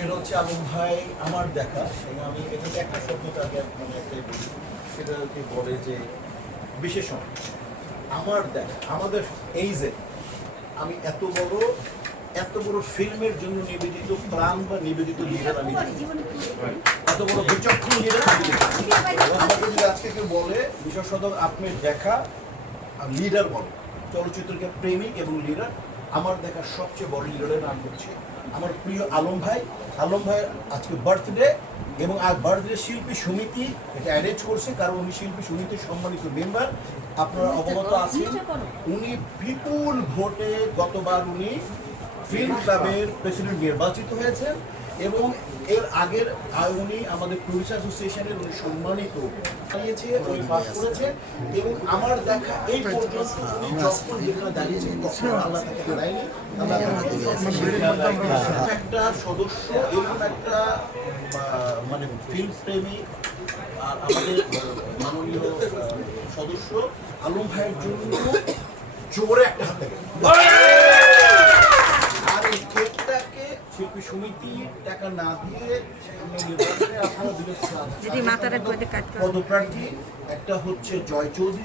সেটা হচ্ছে আলম ভাই আমার দেখা, এবং আমি এটাতে একটা শব্দটা আগে মানে একটাই বলি, সেটা হচ্ছে বলে যে বিশেষণ আমার দেখা। আমাদের এই যে আমি এত বড় ফিল্মের জন্য নিবেদিত প্রাণ বা নিবেদিত লিডার আমি এত বড় বিচক্ষণ লিডার আমাকে যদি আজকে কেউ বলে বিশেষত আপনি দেখা লিডার বলে, চলচ্চিত্রকে প্রেমিক এবং লিডার, আমার দেখা সবচেয়ে বড় লিডারের নাম হচ্ছে আমার প্রিয় আলম ভাই। আলম ভাইয়ের আজকে বার্থডে, এবং আর বার্থডে শিল্পী সমিতি এটা অ্যারেঞ্জ করছে, কারণ উনি শিল্পী সমিতির সম্মানিত মেম্বার। আপনারা অবগত আছেন উনি বিপুল ভোটে গতবার উনি ফিল্ম ক্লাবের প্রেসিডেন্ট নির্বাচিত হয়েছেন, এবং এর আগের উনি আমাদের পুলিশ অ্যাসোসিয়েশনের উনি সম্মানিত দাঁড়িয়েছে, উনি পাস করেছে। এবং আমার দেখা এই পর্যন্ত উনি যখন যেখানে দাঁড়িয়েছেন তখন আল্লাহ তাকে হারায়নি, আল্লাহ তাকে একটা সদস্য এবং একটা মানে ফিল্ম প্রেমী আর আমাদের মাননীয় সদস্য আলম ভাইয়ের জন্য জোরে একটা হাতে কেকটাকে শিল্পী সমিতি টাকা না দিয়ে নির্বাচনে আপনারা দিলে পদপ্রার্থী একটা হচ্ছে জয় চৌধুরী।